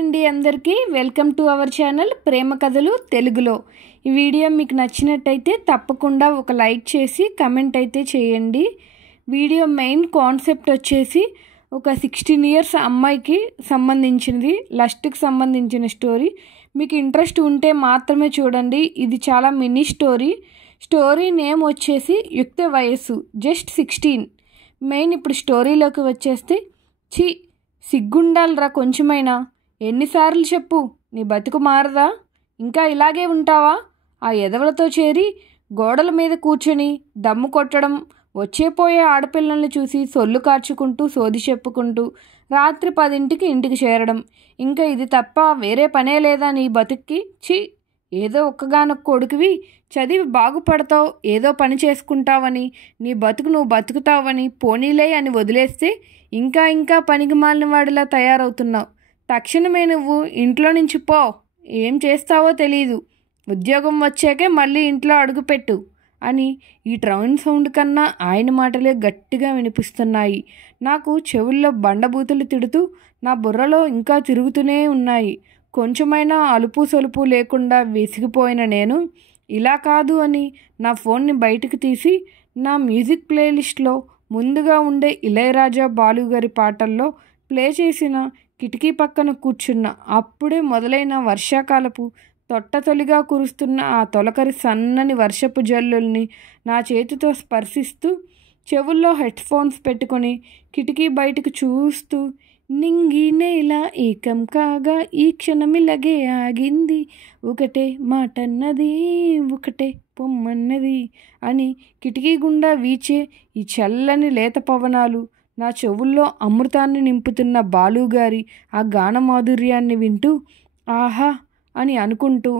అండి అందరికీ welcome to our channel ప్రేమ కథలు తెలుగులో. ఈ వీడియో మీకు నచ్చినట్టయితే తప్పకుండా ఒక లైక్ చేసి కమెంట్ అయితే చేయండి. వీడియో మెయిన్ కాన్సెప్ట్ వచ్చేసి ఒక 16 ఇయర్స్ అమ్మాయికి సంబంధించింది, లస్ట్కి సంబంధించిన స్టోరీ. మీకు ఇంట్రెస్ట్ ఉంటే మాత్రమే చూడండి. ఇది చాలా మినీ స్టోరీ. స్టోరీ నేమ్ వచ్చేసి యుక్త వయస్సు, జస్ట్ 16. మెయిన్ ఇప్పుడు స్టోరీలోకి వచ్చేస్తే, సిగ్గుండాలరా కొంచెమైనా, ఎన్నిసార్లు చెప్పు నీ బతుకు మారదా, ఇంకా ఇలాగే ఉంటావా? ఆ ఎదవలతో చేరి గోడల మీద కూర్చొని దమ్ము కొట్టడం, వచ్చేపోయే ఆడపిల్లల్ని చూసి సొల్లు కార్చుకుంటూ సోది చెప్పుకుంటూ రాత్రి 10ంటికి ఇంటికి చేరడం, ఇంకా ఇది తప్ప వేరే పనే లేదా నీ బతుక్కి? ఏదో ఒక్కగానొక్క కొడుకువి, చదివి బాగుపడతావు, ఏదో పని చేసుకుంటావని, నీ బతుకు నువ్వు బతుకుతావని పోనీలే అని వదిలేస్తే ఇంకా ఇంకా పనికి మాలిన వాడిలా తయారవుతున్నావు. తక్షణమే నువ్వు ఇంట్లో నుంచి పో, ఏం చేస్తావో తెలీదు, ఉద్యోగం వచ్చాకే మళ్ళీ ఇంట్లో అడుగుపెట్టు అని ఈ ట్రైన్ సౌండ్ కన్నా ఆయన మాటలే గట్టిగా వినిపిస్తున్నాయి. నాకు చెవుల్లో బండబూతులు తిడుతూ నా బుర్రలో ఇంకా తిరుగుతూనే ఉన్నాయి. కొంచెమైనా అలుపు సొలుపు లేకుండా విసిగిపోయిన నేను ఇలా కాదు అని నా ఫోన్ని బయటకు తీసి నా మ్యూజిక్ ప్లేలిస్ట్లో ముందుగా ఉండే ఇళయరాజా బాలుగారి పాటల్లో ప్లే చేసిన కిటికీ పక్కన కూర్చున్న. అప్పుడే మొదలైన వర్షాకాలపు తొట్టతొలిగా కురుస్తున్న ఆ తొలకరి సన్నని వర్షపు జల్లుల్ని నా చేతితో స్పర్శిస్తూ చెవుల్లో హెడ్ ఫోన్స్ పెట్టుకొని కిటికీ బయటకు చూస్తూ, నింగి నేల ఏకం కాగా ఈ క్షణమిలగే ఆగింది, ఒకటే మాటన్నది ఒకటే పొమ్మన్నది అని కిటికీ గుండా వీచే ఈ చల్లని లేత పవనాలు నా చెవుల్లో అమృతాన్ని నింపుతున్న బాలుగారి ఆ గానమాధుర్యాన్ని వింటూ ఆహా అని అనుకుంటూ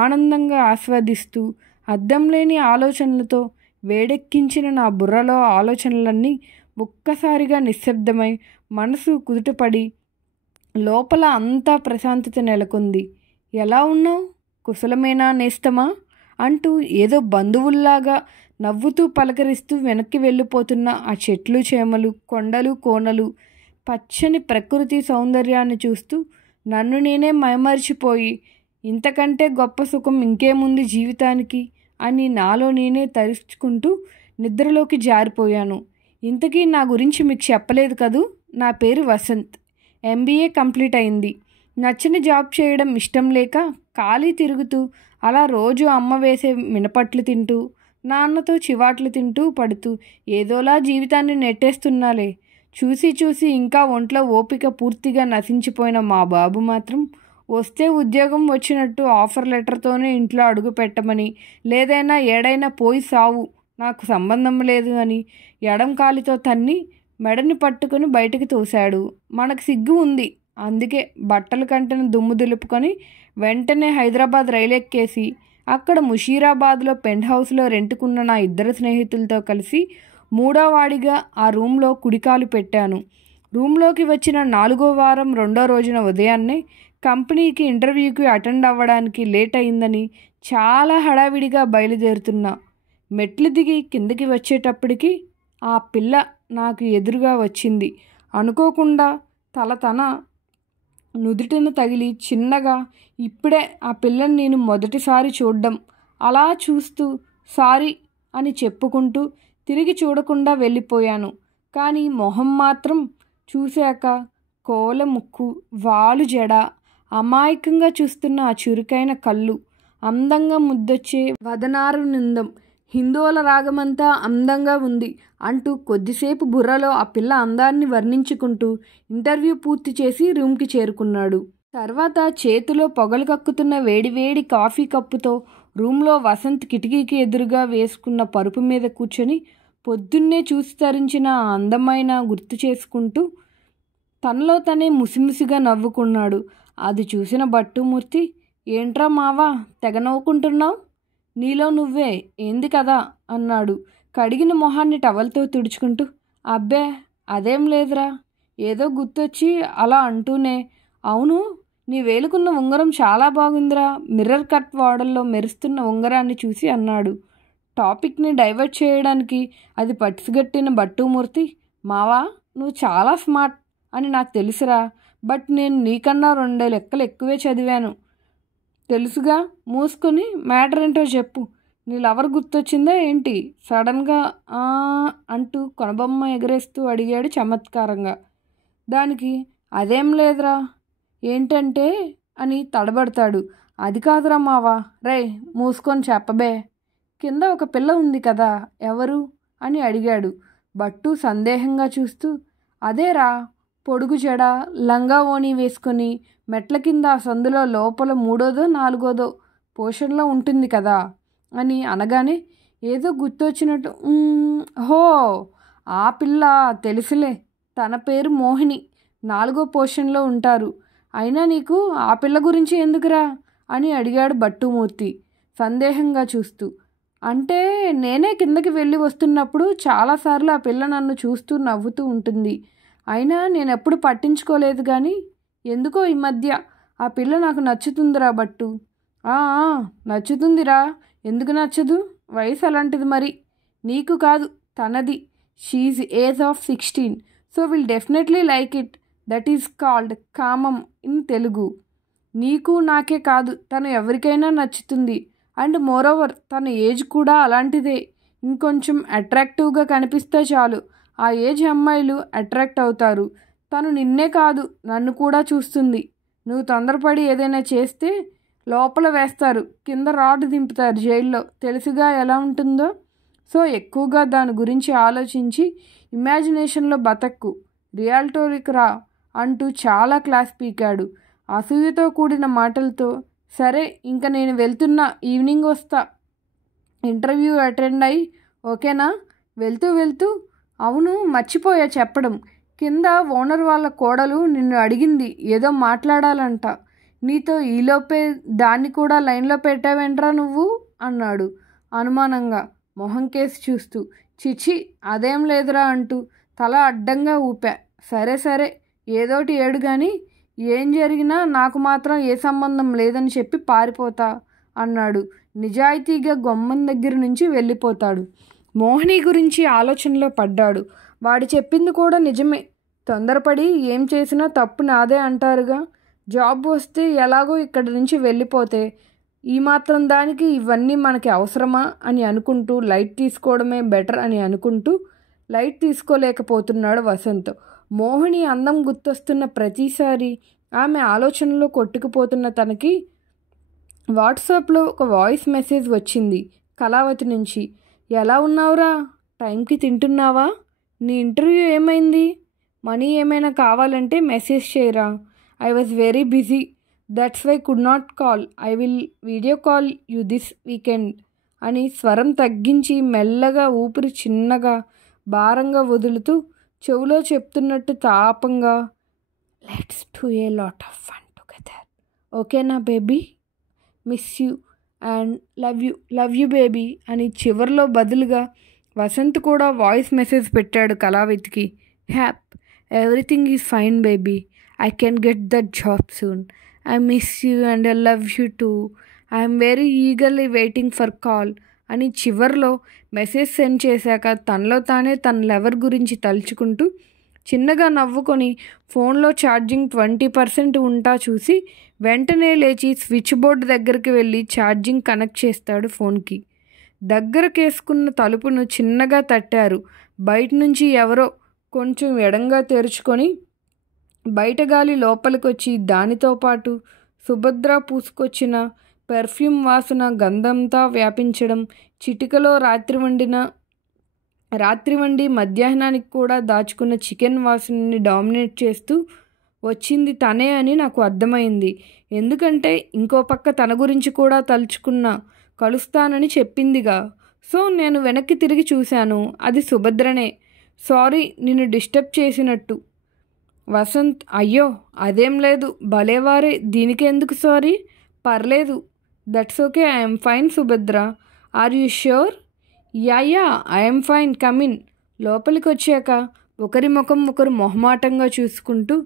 ఆనందంగా ఆస్వాదిస్తూ, అద్దం లేని ఆలోచనలతో వేడెక్కించిన నా బుర్రలో ఆలోచనలన్నీ ఒక్కసారిగా నిశ్శబ్దమై మనసు కుదుటపడి లోపల అంతా ప్రశాంతత నెలకొంది. ఎలా ఉన్నావు, కుశలమేనా నేస్తమా అంటూ ఏదో బంధువుల్లాగా నవ్వుతూ పలకరిస్తూ వెనక్కి వెళ్ళిపోతున్న ఆ చెట్లు చేమలు, కొండలు కోనలు, పచ్చని ప్రకృతి సౌందర్యాన్ని చూస్తూ నన్ను నేనే మైమరిచిపోయి, ఇంతకంటే గొప్ప సుఖం ఇంకేముంది జీవితానికి అని నాలో నేనే తరుచుకుంటూ నిద్రలోకి జారిపోయాను. ఇంతకీ నా గురించి మీకు చెప్పలేదు కదూ. నా పేరు వసంత్. MBA కంప్లీట్ అయింది. నచ్చని జాబ్ చేయడం ఇష్టం లేక ఖాళీ తిరుగుతూ అలా రోజు అమ్మ వేసే మినపట్లు తింటూ, నాన్నతో చివాట్లు తింటూ పడుతూ ఏదోలా జీవితాన్ని నెట్టేస్తున్నాలే. చూసి చూసి ఇంకా ఒంట్లో ఓపిక పూర్తిగా నశించిపోయిన మా బాబు మాత్రం వస్తే ఉద్యోగం వచ్చినట్టు ఆఫర్ లెటర్తోనే ఇంట్లో అడుగు పెట్టమని, లేదైనా ఏడైనా పోయి సావు, నాకు సంబంధం లేదు అని ఎడం కాలితో తన్ని మెడని పట్టుకొని బయటకు తోశాడు. మనకు సిగ్గు ఉంది, అందుకే బట్టలు కంటిన దుమ్ము దులుపుకొని వెంటనే హైదరాబాద్ రైలు ఎక్కేసి అక్కడ ముషీరాబాద్లో పెంట్ హౌస్లో రెంటుకున్న నా 2 స్నేహితులతో కలిసి 3వ వాడిగా ఆ రూమ్లో కుడికాలు పెట్టాను. రూమ్లోకి వచ్చిన 4వ వారం 2వ రోజున ఉదయాన్నే కంపెనీకి ఇంటర్వ్యూకి అటెండ్ అవ్వడానికి లేట్ అయిందని చాలా హడావిడిగా బయలుదేరుతున్నా. మెట్లు దిగి కిందకి వచ్చేటప్పటికి ఆ పిల్ల నాకు ఎదురుగా వచ్చింది. అనుకోకుండా తన నుదుటిన తగిలి చిన్నగా, ఇప్పుడే ఆ పిల్లని నేను మొదటిసారి చూడ్డం. అలా చూస్తూ సారీ అని చెప్పుకుంటూ తిరిగి చూడకుండా వెళ్ళిపోయాను. కానీ మొహం మాత్రం చూశాక కోల ముక్కు, వాలు జడ, అమాయకంగా చూస్తున్న ఆ చురుకైన కళ్ళు, అందంగా ముద్దొచ్చే వదనారు నిందం, హిందోల రాగమంతా అందంగా ఉంది అంటూ కొద్దిసేపు బుర్రలో ఆ పిల్ల అందాన్ని వర్ణించుకుంటూ ఇంటర్వ్యూ పూర్తి చేసి రూమ్కి చేరుకున్నాడు. తర్వాత చేతిలో పొగలు కక్కుతున్న వేడివేడి కాఫీ కప్పుతో రూమ్లో వసంత్ కిటికీకి ఎదురుగా వేసుకున్న పరుపు మీద కూర్చొని పొద్దున్నే చూసి తరించిన ఆ అందమైన గుర్తు చేసుకుంటూ తనలో తనే ముసిముసిగా నవ్వుకున్నాడు. అది చూసిన భట్టుమూర్తి, ఏంట్రా మావా తెగ నవ్వుకుంటున్నావు, నీలో నువ్వే ఏంది కదా అన్నాడు కడిగిన మొహాన్ని టవల్తో తుడుచుకుంటూ. అబ్బే అదేం లేదురా, ఏదో గుర్తొచ్చి అలా అంటూనే. అవును, నీ వేలుకున్న ఉంగరం చాలా బాగుందిరా, మిర్రర్ కట్ మోడల్లో మెరుస్తున్న ఉంగరాన్ని చూసి అన్నాడు. టాపిక్ని డైవర్ట్ చేయడానికి అది పట్టిగట్టిన భట్టుమూర్తి, మావా నువ్వు చాలా స్మార్ట్ అని నాకు తెలుసురా, బట్ నేను నీకన్నా 2 లెక్కలు ఎక్కువే చదివాను తెలుసుగా. మూసుకొని మ్యాటర్ ఏంటో చెప్పు. నీ లవర్ గుర్తొచ్చిందా ఏంటి సడన్గా అంటూ కొనబొమ్మ ఎగరేస్తూ అడిగాడు చమత్కారంగా. దానికి అదేం లేదురా ఏంటంటే అని తడబడతాడు. అది కాదురా మావా. రే మూసుకొని చెప్పబే. కింద ఒక పిల్ల ఉంది కదా, ఎవరు అని అడిగాడు బట్టు సందేహంగా చూస్తూ. అదేరా, పొడుగు జడ, లంగా ఓణి వేసుకొని మెట్ల కింద ఆ సందులో లోపల 3దో 4దో పోర్షన్లో ఉంటుంది కదా అని అనగానే ఏదో గుర్తొచ్చినట్టు హో ఆ పిల్ల తెలుసులే, తన పేరు మోహిని, 4వ పోర్షన్లో ఉంటారు. అయినా నీకు ఆ పిల్ల గురించి ఎందుకురా అని అడిగాడు భట్టుమూర్తి సందేహంగా చూస్తూ. అంటే నేనే కిందకి వెళ్ళి వస్తున్నప్పుడు చాలాసార్లు ఆ పిల్ల నన్ను చూస్తూ నవ్వుతూ ఉంటుంది. అయినా నేను ఎప్పుడు పట్టించుకోలేదు, కానీ ఎందుకో ఈ మధ్య ఆ పిల్ల నాకు నచ్చుతుందిరా భట్టు. నచ్చుతుందిరా, ఎందుకు నచ్చదు? వయసు అలాంటిది మరి. నీకు కాదు, తనది. She age of 16, so will definitely like it. That is called కామం ఇన్ తెలుగు. నీకు నాకే కాదు, తను ఎవరికైనా నచ్చుతుంది. అండ్ మోరోవర్ తన ఏజ్ కూడా అలాంటిదే. ఇంకొంచెం అట్రాక్టివ్గా కనిపిస్తే చాలు, ఆ ఏజ్ అమ్మాయిలు అట్రాక్ట్ అవుతారు. తను నిన్నే కాదు నన్ను కూడా చూస్తుంది. నువ్వు తొందరపడి ఏదైనా చేస్తే లోపల వేస్తారు, కింద రాడ్ దింపుతారు జైల్లో, తెలుసుగా ఎలా ఉంటుందో. సో ఎక్కువగా దాని గురించి ఆలోచించి ఇమాజినేషన్లో బతక్కు, రియాలిటీకి రా అంటూ చాలా క్లాస్ పీకాడు అసూయతో కూడిన మాటలతో. సరే ఇంక నేను వెళ్తున్నా, ఈవినింగ్ వస్తా, ఇంటర్వ్యూ అటెండ్ అయ్యి ఓకేనా? వెళ్తూ అవును మర్చిపోయా చెప్పడం, కింద ఓనర్ వాళ్ళ కోడలు నిన్ను అడిగింది, ఏదో మాట్లాడాలంట నీతో. ఈలోపే దాన్ని కూడా లైన్లో పెట్టావేంట్రా నువ్వు అన్నాడు అనుమానంగా మొహం కేసి చూస్తూ. చిచి అదేం లేదురా అంటూ తల అడ్డంగా ఊపా. సరే ఏదోటి ఏడు కానీ ఏం జరిగినా నాకు మాత్రం ఏ సంబంధం లేదని చెప్పి పారిపోతా అన్నాడు నిజాయితీగా. గుమ్మం దగ్గర నుంచి వెళ్ళిపోతాడు. మోహిని గురించి ఆలోచనలో పడ్డాడు. వాడు చెప్పింది కూడా నిజమే. తొందరపడి ఏం చేసినా తప్పు నాదే అంటారుగా. జాబ్ వస్తే ఎలాగో ఇక్కడి నుంచి వెళ్ళిపోతే ఈ మాత్రం దానికి ఇవన్నీ మనకి అవసరమా అని అనుకుంటూ లైట్ తీసుకోవడమే బెటర్ అని అనుకుంటూ లైట్ తీసుకోలేకపోతున్నాడు వసంత్. మోహిని అందం గుర్తొస్తున్న ప్రతిసారి ఆమె ఆలోచనలో కొట్టుకుపోతున్న తనకి వాట్సాప్లో ఒక వాయిస్ మెసేజ్ వచ్చింది కళావతి నుంచి. ఎలా ఉన్నావురా? టైంకి తింటున్నావా? నీ ఇంటర్వ్యూ ఏమైంది? మనీ ఏమైనా కావాలంటే మెసేజ్ చేయరా. I was very busy, that's why could not call. I will video call you this weekend అని స్వరం తగ్గించి మెల్లగా ఊపిరి చిన్నగా భారంగా వదులుతూ చెవులో చెప్తున్నట్టు తాపంగా, let's do a lot of fun together, ఓకేనా baby? Miss you and love you baby అని చివర్లో బదులుగా వసంత్ కూడా వాయిస్ మెసేజ్ పెట్టాడు కళావతికి. హ్యాప్, everything is fine baby, I can get that job soon, I miss you and I love you too, I'm very eagerly waiting for call అని చివర్లో message send చేశాక తనలో తానే తన లవర్ గురించి తలుచుకుంటూ చిన్నగా నవ్వుకొని ఫోన్లో ఛార్జింగ్ 20% ఉంటా చూసి వెంటనే లేచి స్విచ్ బోర్డు దగ్గరికి వెళ్ళి ఛార్జింగ్ కనెక్ట్ చేస్తాడు ఫోన్కి. దగ్గరకేసుకున్న తలుపును చిన్నగా తట్టారు. బయట నుంచి ఎవరో కొంచెం ఎడంగా తెరుచుకొని బయట గాలి లోపలికొచ్చి దానితో పాటు సుభద్ర పూసుకొచ్చిన పెర్ఫ్యూమ్ వాసన గంధంతా వ్యాపించడం, చిటికలో రాత్రి వండి మధ్యాహ్నానికి కూడా దాచుకున్న చికెన్ వాసనని డామినేట్ చేస్తూ వచ్చింది తనే అని నాకు అర్థమైంది. ఎందుకంటే ఇంకో పక్క తన గురించి కూడా కలుస్తానని చెప్పిందిగా. సో నేను వెనక్కి తిరిగి చూశాను, అది సుభద్రనే. సారీ నిన్ను డిస్టర్బ్ చేసినట్టు. వసంత్ అయ్యో అదేం లేదు, భలేవారే, దీనికెందుకు సారీ? పర్లేదు, that's okay, I'm fine Subhadra. Are you sure? Ya I'm fine, come in. లోపలికి వచ్చాక ఒకరి ముఖం ఒకరు మొహమాటంగా చూసుకుంటూ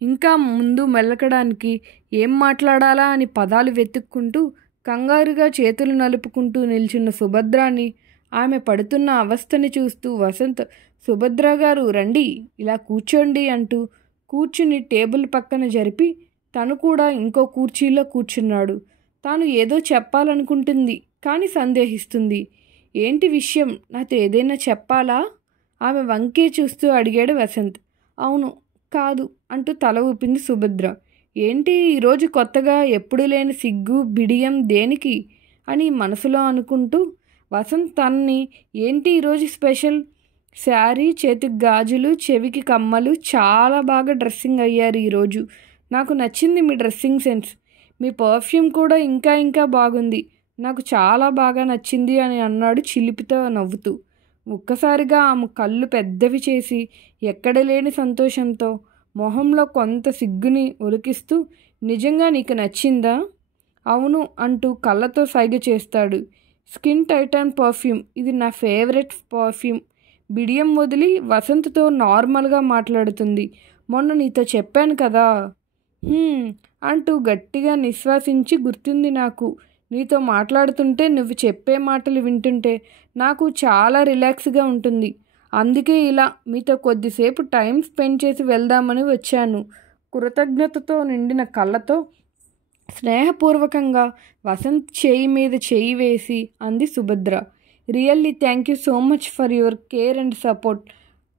ఇంకా ముందు మెల్లకడానికి ఏం మాట్లాడాలా అని పదాలు వెతుక్కుంటూ కంగారుగా చేతులు నలుపుకుంటూ నిల్చున్న సుభద్రాని, ఆమె పడుతున్న అవస్థని చూస్తూ వసంత్, సుభద్ర గారు రండి, ఇలా కూర్చోండి అంటూ కూర్చుని టేబుల్ పక్కన జరిపి తను కూడా ఇంకో కుర్చీలో కూర్చున్నాడు. తాను ఏదో చెప్పాలనుకుంటుంది, కానీ సందేహిస్తుంది. ఏంటి విషయం? నాతో ఏదైనా చెప్పాలా? ఆమె వంకే చూస్తూ అడిగాడు వసంత్. అవును, కాదు అంటూ తల ఊపింది సుభద్ర. ఏంటి ఈరోజు కొత్తగా ఎప్పుడు లేని సిగ్గు బిడియం దేనికి అని మనసులో అనుకుంటూ వసంత్ తనని ఏంటి ఈరోజు స్పెషల్? శారీ, చేతికి గాజులు, చెవికి కమ్మలు, చాలా బాగా డ్రెస్సింగ్ అయ్యారు ఈరోజు. నాకు నచ్చింది మీ డ్రెస్సింగ్ సెన్స్. మీ పర్ఫ్యూమ్ కూడా ఇంకా బాగుంది. నాకు చాలా బాగా నచ్చింది అని అన్నాడు చిలిపితో నవ్వుతూ. ఒక్కసారిగా ఆమె కళ్ళు పెద్దవి చేసి ఎక్కడ లేని సంతోషంతో మొహంలో కొంత సిగ్గుని ఒలికిస్తూ, నిజంగా నీకు నచ్చిందా? అవును అంటూ కళ్ళతో సైగ చేస్తాడు. స్కిన్ టైటన్ పర్ఫ్యూమ్, ఇది నా ఫేవరెట్ పర్ఫ్యూమ్. బిడియం వదిలి వసంత్తో నార్మల్గా మాట్లాడుతుంది. మొన్న నీతో చెప్పాను కదా అంటూ గట్టిగా నిశ్వాసించి, గుర్తుంది నాకు. నీతో మాట్లాడుతుంటే నువ్వు చెప్పే మాటలు వింటుంటే నాకు చాలా రిలాక్స్గా ఉంటుంది. అందుకే ఇలా మీతో కొద్దిసేపు టైం స్పెండ్ చేసి వెళ్దామని వచ్చాను. కృతజ్ఞతతో నిండిన కళ్ళతో స్నేహపూర్వకంగా వసంత్ చేయి మీద చేయి వేసి అంది Subhadra. Really thank you so much for your care and support.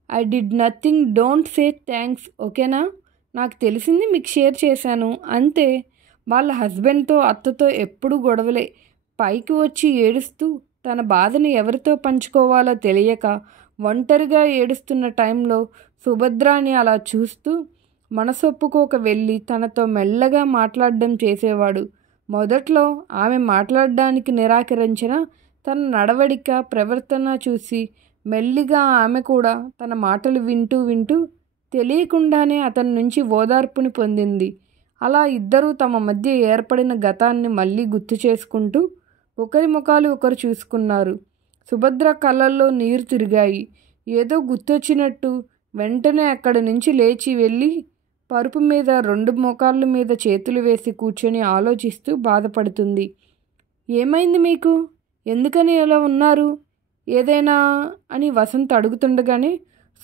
I did nothing, don't say thanks, ఓకేనా? నాకు తెలిసింది మీకు షేర్ చేశాను అంతే. వాళ్ళ హస్బెండ్తో అత్తతో ఎప్పుడూ గొడవలే. పైకి వచ్చి ఏడుస్తూ తన బాధని ఎవరితో పంచుకోవాలో తెలియక ఒంటరిగా ఏడుస్తున్న టైంలో సుభద్రాని అలా చూస్తూ మనసొప్పుకోక వెళ్ళి తనతో మెల్లగా మాట్లాడడం చేసేవాడు. మొదట్లో ఆమె మాట్లాడడానికి నిరాకరించిన తన నడవడిక, ప్రవర్తన చూసి మెల్లిగా ఆమె కూడా తన మాటలు వింటూ తెలియకుండానే అతని నుంచి ఓదార్పుని పొందింది. అలా ఇద్దరూ తమ మధ్య ఏర్పడిన గతాన్ని మళ్ళీ గుర్తు చేసుకుంటూ ఒకరి ముఖాలు ఒకరు చూసుకున్నారు. సుభద్ర కళ్ళల్లో నీరు తిరిగాయి. ఏదో గుర్తొచ్చినట్టు వెంటనే అక్కడి నుంచి లేచి వెళ్ళి పరుపు మీద 2 మోకాళ్ళ మీద చేతులు వేసి కూర్చొని ఆలోచిస్తూ బాధపడుతుంది. ఏమైంది మీకు? ఎందుకని ఎలా ఉన్నారు? ఏదైనా అని వసంత్ అడుగుతుండగానే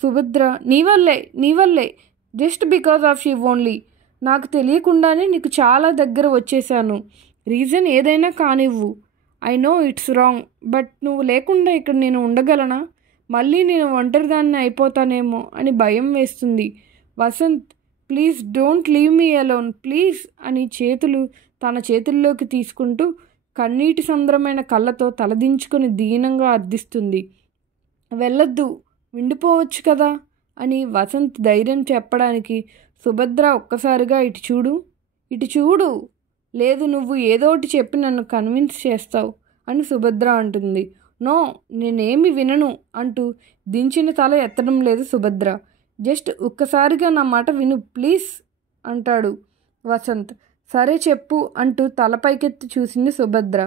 సుభద్ర, నీ వల్లే, just because of you only. నాకు తెలియకుండానే నీకు చాలా దగ్గర వచ్చేసాను. రీజన్ ఏదైనా కానివ్వు. I know it's wrong, but నువ్వు లేకుండా ఇక్కడ నేను ఉండగలనా? మళ్ళీ నేను ఒంటరిదాన్ని అయిపోతానేమో అని భయం వేస్తుంది. Vasant, please don't leave me alone, please అని తన చేతుల్లోకి తీసుకుంటూ కన్నీటి సంద్రమైన కళ్ళతో తలదించుకొని దీనంగా అర్థిస్తుంది. వెళ్ళొద్దు, విండిపోవచ్చు కదా అని వసంత్ ధైర్యం చెప్పడానికి సుభద్ర ఒక్కసారిగా ఇటు చూడు, లేదు నువ్వు ఏదోటి చెప్పి నన్ను కన్విన్స్ చేస్తావు అని సుభద్ర అంటుంది. నో, నేనేమి వినను అంటూ దించిన తల ఎత్తడం లేదు సుభద్ర. జస్ట్ ఒక్కసారిగా నా మాట విను ప్లీజ్ అంటాడు వసంత్. సరే చెప్పు అంటూ తలపైకెత్తి చూసింది సుభద్ర.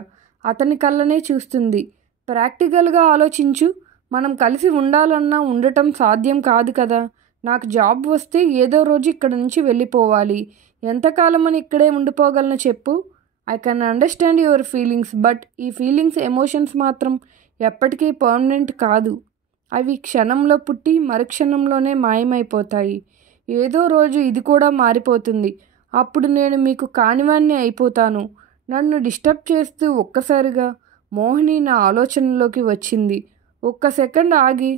అతని కళ్ళనే చూస్తుంది. ప్రాక్టికల్గా ఆలోచించు. మనం కలిసి ఉండాలన్నా ఉండటం సాధ్యం కాదు కదా. నాకు జాబ్ వస్తే ఏదో రోజు ఇక్కడ నుంచి వెళ్ళిపోవాలి. ఎంతకాలమని ఇక్కడే ఉండిపోగలను చెప్పు? I can understand your feelings, but ఈ ఫీలింగ్స్, ఎమోషన్స్ మాత్రం ఎప్పటికీ పర్మనెంట్ కాదు. అవి క్షణంలో పుట్టి మరుక్షణంలోనే మాయమైపోతాయి. ఏదో రోజు ఇది కూడా మారిపోతుంది. అప్పుడు నేను మీకు కానివాణ్ణి అయిపోతాను. నన్ను డిస్టర్బ్ చేస్తూ ఒక్కసారిగా మోహిని నా ఆలోచనలోకి వచ్చింది. ఒక్క సెకండ్ ఆగి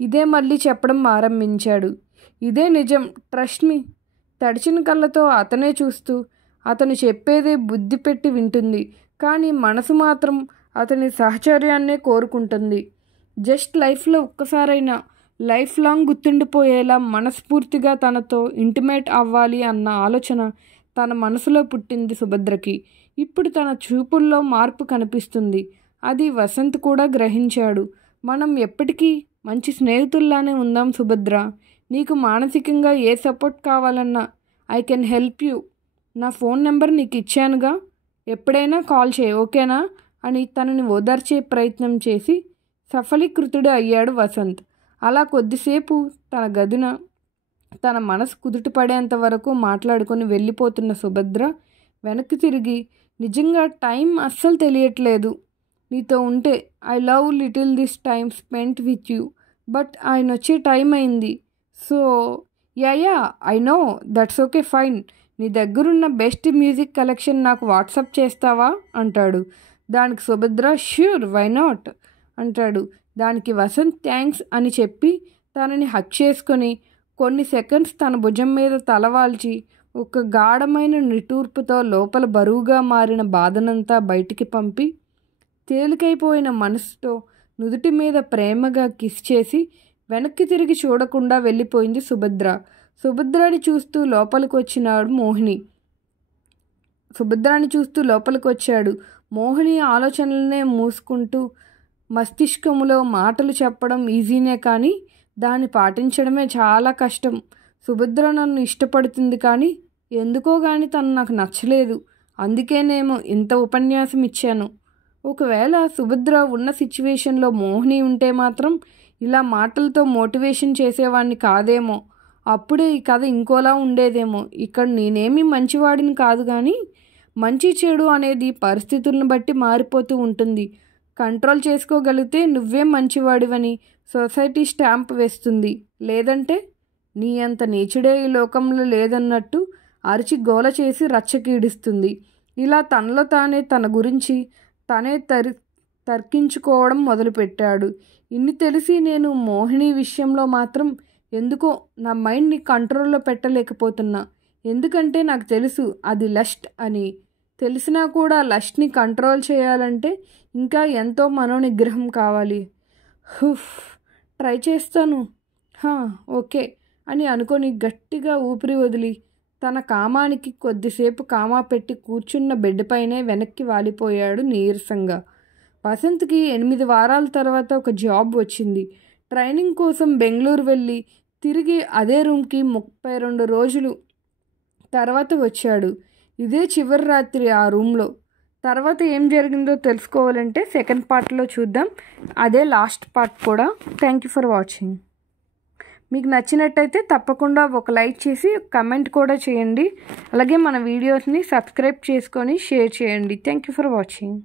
ఇదే మళ్ళీ చెప్పడం ఆరంభించాడు. ఇదే నిజం, ట్రస్ట్ మీ. తడిచిన కళ్ళతో అతనే చూస్తూ అతను చెప్పేదే బుద్ధి పెట్టి వింటుంది. కానీ మనసు మాత్రం అతని సహచర్యాన్నే కోరుకుంటుంది. జస్ట్ లైఫ్లో ఒక్కసారైనా లైఫ్ లాంగ్ గుర్తుండిపోయేలా మనస్ఫూర్తిగా తనతో ఇంటిమేట్ అవ్వాలి అన్న ఆలోచన తన మనసులో పుట్టింది సుభద్రకి. ఇప్పుడు తన చూపుల్లో మార్పు కనిపిస్తుంది. అది వసంత్ కూడా గ్రహించాడు. మనం ఎప్పటికీ మంచి స్నేహితుల్లానే ఉందాం సుభద్ర. నీకు మానసికంగా ఏ సపోర్ట్ కావాలన్నా ఐ కెన్ హెల్ప్ యూ. నా ఫోన్ నెంబర్ నీకు ఇచ్చానుగా, ఎప్పుడైనా కాల్ చేయి, ఓకేనా అని తనని ఓదార్చే ప్రయత్నం చేసి సఫలీకృతుడు అయ్యాడు వసంత్. అలా కొద్దిసేపు తన గదిన తన మనసు కుదుటపడేంత వరకు మాట్లాడుకొని వెళ్ళిపోతున్న సుభద్ర వెనక్కి తిరిగి, నిజంగా టైం అస్సలు తెలియట్లేదు నీతో ఉంటే. I love little this time spent with you, but ఆయన వచ్చే టైం అయింది. So yeah I know, that's okay fine. నీ దగ్గరున్న బెస్ట్ మ్యూజిక్ కలెక్షన్ నాకు వాట్సాప్ చేస్తావా అంటాడు. దానికి సుభద్ర ష్యూర్ వై నాట్ అంటాడు. దానికి వసంత్ థ్యాంక్స్ అని చెప్పి తనని హక్ చేసుకొని కొన్ని సెకండ్స్ తన భుజం మీద తలవాల్చి ఒక గాఢమైన నిట్టూర్పుతో లోపల బరువుగా మారిన బాధనంతా బయటికి పంపి తేలికైపోయిన మనసుతో నుదుటి మీద ప్రేమగా కిస్ చేసి వెనక్కి తిరిగి చూడకుండా వెళ్ళిపోయింది సుభద్ర. సుభద్రాని చూస్తూ లోపలికి వచ్చాడు. మోహిని ఆలోచనలనే మూసుకుంటూ మస్తిష్కములో మాటలు చెప్పడం ఈజీనే కానీ దాన్ని పాటించడమే చాలా కష్టం. సుభద్ర నన్ను ఇష్టపడుతుంది కానీ ఎందుకో కానీ తను నాకు నచ్చలేదు. అందుకేనేమో ఇంత ఉపన్యాసం ఇచ్చాను. ఒకవేళ సుభద్ర ఉన్న సిచ్యువేషన్లో మోహిని ఉంటే మాత్రం ఇలా మాటలతో మోటివేషన్ చేసేవాడిని కాదేమో. అప్పుడే ఈ కథ ఇంకోలా ఉండేదేమో. ఇక్కడ నేనేమీ మంచివాడిని కాదు కానీ మంచి చెడు అనేది పరిస్థితులను బట్టి మారిపోతూ ఉంటుంది. కంట్రోల్ చేసుకోగలిగితే నువ్వే మంచివాడివని సొసైటీ స్టాంప్ వేస్తుంది. లేదంటే నీ అంత నీచుడే ఈ లోకంలో లేదన్నట్టు అరిచి గోల చేసి రచ్చకీడిస్తుంది. ఇలా తనలో తానే తన గురించి తనే తర్కించుకోవడం మొదలుపెట్టాడు. ఇన్ని తెలిసి నేను మోహిని విషయంలో మాత్రం ఎందుకో నా మైండ్ని కంట్రోల్లో పెట్టలేకపోతున్నా. ఎందుకంటే నాకు తెలుసు అది లస్ట్ అని. తెలిసినా కూడా లస్ట్ని కంట్రోల్ చేయాలంటే ఇంకా ఎంతో మనోనిగ్రహం కావాలి. ట్రై చేస్తాను ఓకే అని అనుకొని గట్టిగా ఊపిరి వదిలి తన కామానికి కొద్దిసేపు కామా పెట్టి కూర్చున్న బెడ్ పైనే వెనక్కి వాలిపోయాడు నీరసంగా. వసంత్కి 8 వారాల తర్వాత ఒక జాబ్ వచ్చింది. ట్రైనింగ్ కోసం బెంగళూరు వెళ్ళి తిరిగి అదే రూమ్కి 32 రోజులు తర్వాత వచ్చాడు. ఇదే చివరి రాత్రి ఆ రూమ్లో. తర్వాత ఏం జరిగిందో తెలుసుకోవాలంటే సెకండ్ పార్ట్లో చూద్దాం. అదే లాస్ట్ పార్ట్ కూడా. Thank you for watching. మీకు నచ్చినట్టయితే తప్పకుండా ఒక లైక్ చేసి కమెంట్ కూడా చేయండి. అలాగే మన వీడియోస్ని సబ్స్క్రైబ్ చేసుకొని షేర్ చేయండి. Thank you for watching.